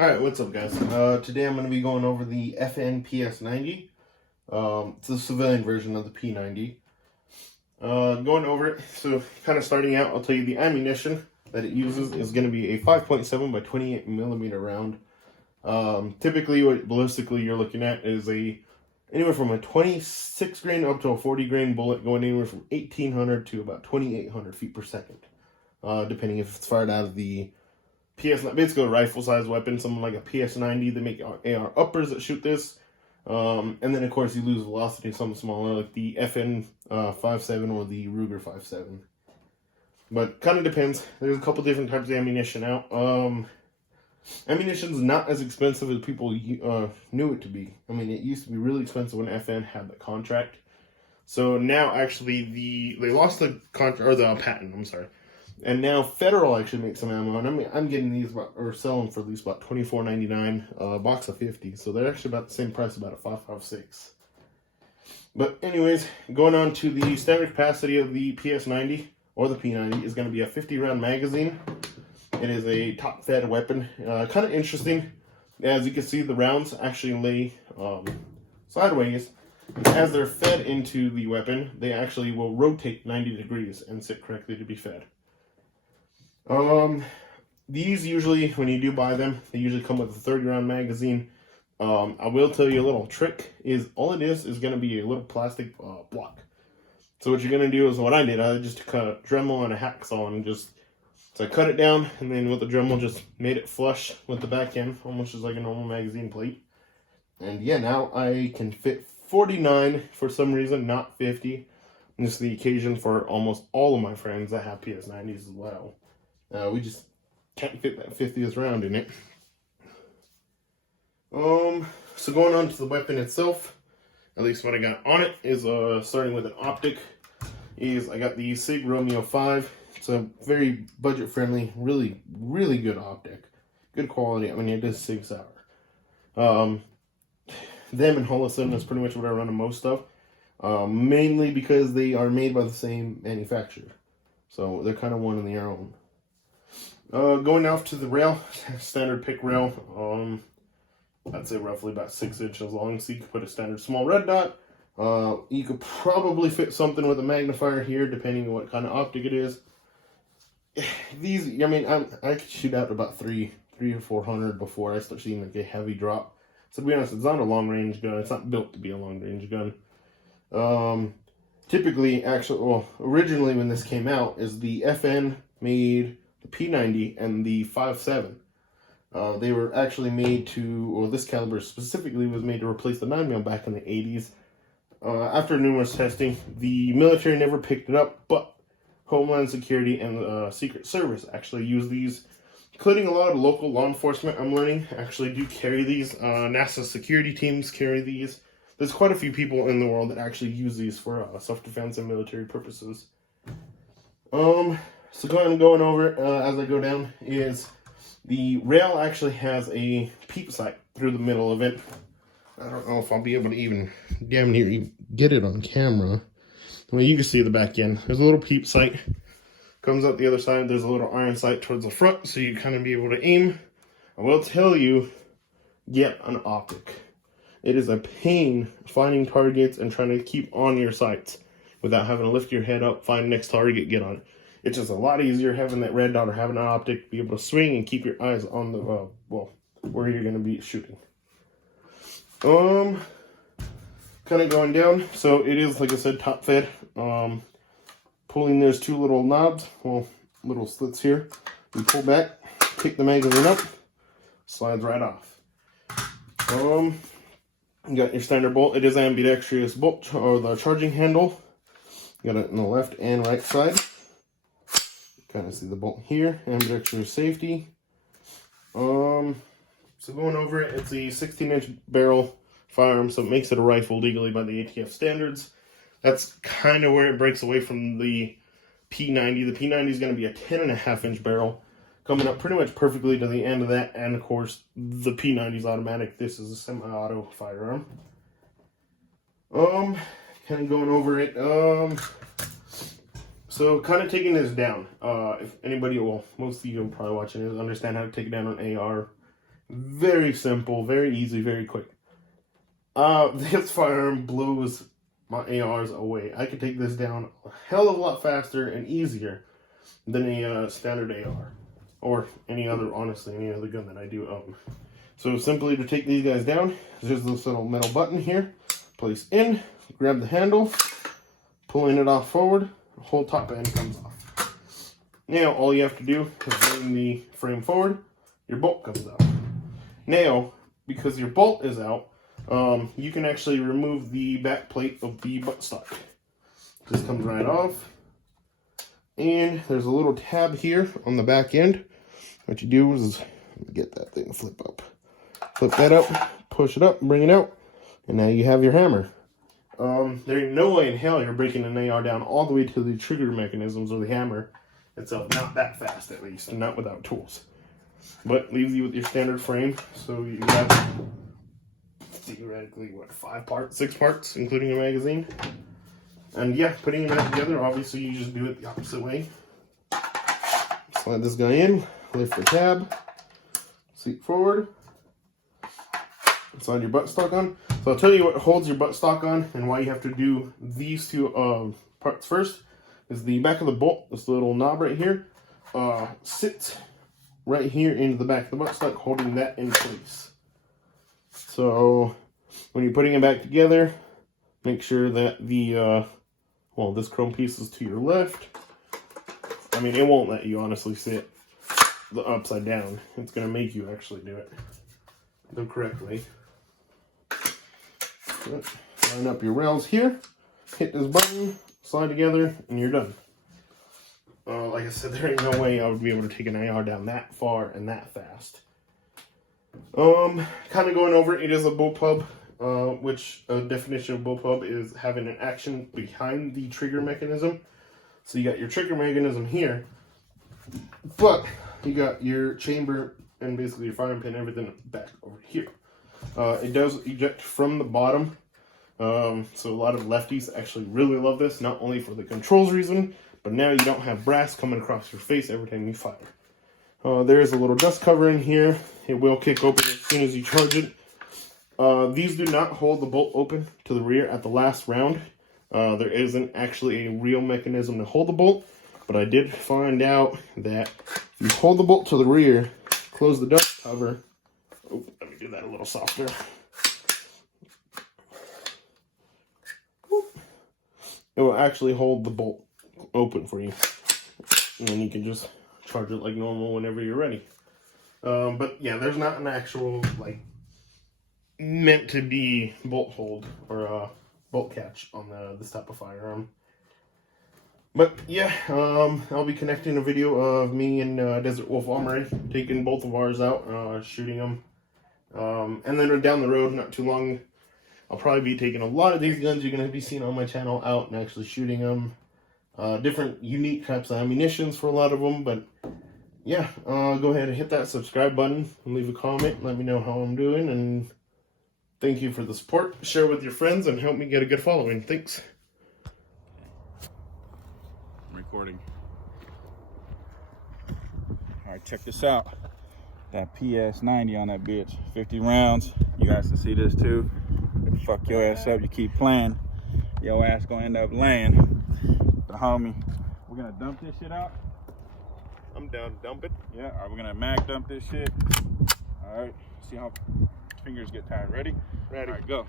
Alright, what's up guys? Today I'm going to be going over the FNH PS90. It's a civilian version of the P90. Going over it, so kind of starting out, I'll tell you the ammunition that it uses is going to be a 5.7 by 28 millimeter round. Typically, what ballistically you're looking at is anywhere from a 26 grain up to a 40 grain bullet, going anywhere from 1800 to about 2800 feet per second, depending if it's fired out of the basically a rifle-sized weapon, something like a PS90. They make AR uppers that shoot this. And then, of course, you lose velocity, something smaller, like the FN 57 or the Ruger 57. But kind of depends. There's a couple different types of ammunition out. Ammunition's not as expensive as people knew it to be. I mean, it used to be really expensive when FN had the contract. So now, actually, they lost the contract, or the patent, I'm sorry. And now Federal actually makes some ammo, and I'm getting these or selling for at least about $24.99 a box of 50. So they're actually about the same price, about a 5.56. But anyways, going on to the standard capacity of the PS90 or the P90 is going to be a 50-round magazine. It is a top-fed weapon. Kind of interesting, as you can see, the rounds actually lay sideways. As they're fed into the weapon, they actually will rotate 90 degrees and sit correctly to be fed. These usually, when you do buy them, they usually come with a 30-round magazine. I will tell you a little trick, is all it is going to be a little plastic block. So what you're going to do is what I did, I just cut a Dremel and a hacksaw and so I cut it down, and then with the Dremel just made it flush with the back end, almost just like a normal magazine plate. And yeah, now I can fit 49 for some reason, not 50. And this is the occasion for almost all of my friends that have PS90s as well. We just can't fit that 50th round in it. So going on to the weapon itself, at least what I got on it is starting with an optic. I got the Sig Romeo 5. It's a very budget friendly, really good optic, good quality. I mean, it is Sig Sauer. Them and Holosun is pretty much what I run on most of, mainly because they are made by the same manufacturer, so they're kind of one in their own. Going off to the rail, standard pick rail, I'd say roughly about 6 inches long, so you could put a standard small red dot. You could probably fit something with a magnifier here, depending on what kind of optic it is. These, I mean, I could shoot out about 300 or 400 before I start seeing like a heavy drop. So to be honest, it's not a long range gun. It's not built to be a long range gun. Typically, actually, well, originally when this came out, is the FN made the P90 and the 5.7. They were actually made to, or this caliber specifically was made to replace the 9mm back in the 80s. After numerous testing, the military never picked it up, but Homeland Security and the Secret Service actually use these, including a lot of local law enforcement, I'm learning, actually do carry these. NASA security teams carry these. There's quite a few people in the world that actually use these for self-defense and military purposes. So going over it, as I go down, is the rail actually has a peep sight through the middle of it. I don't know if I'll be able to even damn near get it on camera. Well, you can see the back end. There's a little peep sight. Comes out the other side. There's a little iron sight towards the front, so you kind of be able to aim. I will tell you, get an optic. It is a pain finding targets and trying to keep on your sights without having to lift your head up, find the next target, get on it. It's just a lot easier having that red dot or having an optic, be able to swing and keep your eyes on the, well, where you're going to be shooting. Kind of going down, so it is, like I said, top fed. Pulling, there's two little knobs, well, little slits here. You pull back, pick the magazine up, slides right off. You got your standard bolt. It is ambidextrous bolt, or the charging handle. You got it on the left and right side. Kind of see the bolt here, ambidextrous safety. So going over it, it's a 16-inch barrel firearm, so it makes it a rifle legally by the ATF standards. That's kind of where it breaks away from the P90. The P90 is going to be a 10.5-inch barrel, coming up pretty much perfectly to the end of that. And of course, the P90 is automatic. This is a semi-auto firearm. Kind of going over it. So kind of taking this down. If anybody, well, most of you probably watching this understand how to take it down an AR Very simple, very easy, very quick. This firearm blows my ARs away. I could take this down a hell of a lot faster and easier than a standard AR. Or any other, honestly, any other gun that I do own. So simply to take these guys down, there's this little metal button here. Place in, grab the handle, pulling it off forward, the whole top end comes off. Now all you have to do is bring the frame forward, your bolt comes out. Now, because your bolt is out, you can actually remove the back plate of the buttstock. This comes right off. And there's a little tab here on the back end. What you do is, get that thing to flip up. Flip that up, push it up, bring it out, and now you have your hammer. There ain't no way in hell you're breaking an AR down all the way to the trigger mechanisms or the hammer itself. Not that fast, at least, and not without tools. But leaves you with your standard frame. So you got theoretically, what, 6 parts, including a magazine. And yeah, putting them back together, obviously you just do it the opposite way. Slide this guy in, lift the tab, seat forward, slide your buttstock on. So I'll tell you what holds your buttstock on and why you have to do these two parts first. Is the back of the bolt, this little knob right here, sits right here into the back of the buttstock, holding that in place. So when you're putting it back together, make sure that the well, this chrome piece is to your left. I mean, it won't let you honestly sit the upside down. It's going to make you actually do it the correct way. Line up your rails here, hit this button, slide together, and you're done. Like I said, there ain't no way I would be able to take an AR down that far and that fast. Kind of going over it is a bullpup. Which a definition of bullpup is having an action behind the trigger mechanism. So you got your trigger mechanism here, but you got your chamber and basically your firing pin, everything back over here. It does eject from the bottom, so a lot of lefties actually really love this, not only for the controls reason, but now you don't have brass coming across your face every time you fire. There is a little dust cover in here. It will kick open as soon as you charge it. These do not hold the bolt open to the rear at the last round. There isn't actually a real mechanism to hold the bolt, but I did find out that if you hold the bolt to the rear, close the dust cover. Oh, let me do that a little softer. It will actually hold the bolt open for you. And then you can just charge it like normal whenever you're ready. But yeah, there's not an actual, like, meant to be bolt hold or bolt catch on this type of firearm. But yeah, I'll be connecting a video of me and Desertwolfarmory taking both of ours out, shooting them. And then down the road, not too long, I'll probably be taking a lot of these guns you're going to be seeing on my channel out and actually shooting them. Different unique types of ammunitions for a lot of them. But yeah, go ahead and hit that subscribe button and leave a comment. Let me know how I'm doing, and thank you for the support. Share with your friends and help me get a good following. Thanks. I'm recording. All right, check this out. That PS90 on that bitch. 50 rounds. You guys can see this too. If fuck your ass up, you keep playing, your ass gonna end up laying. But homie, we're gonna dump this shit out. I'm down to dump it. Yeah, all right, we're gonna mag dump this shit. All right, see how fingers get tired. Ready? Ready. All right, go.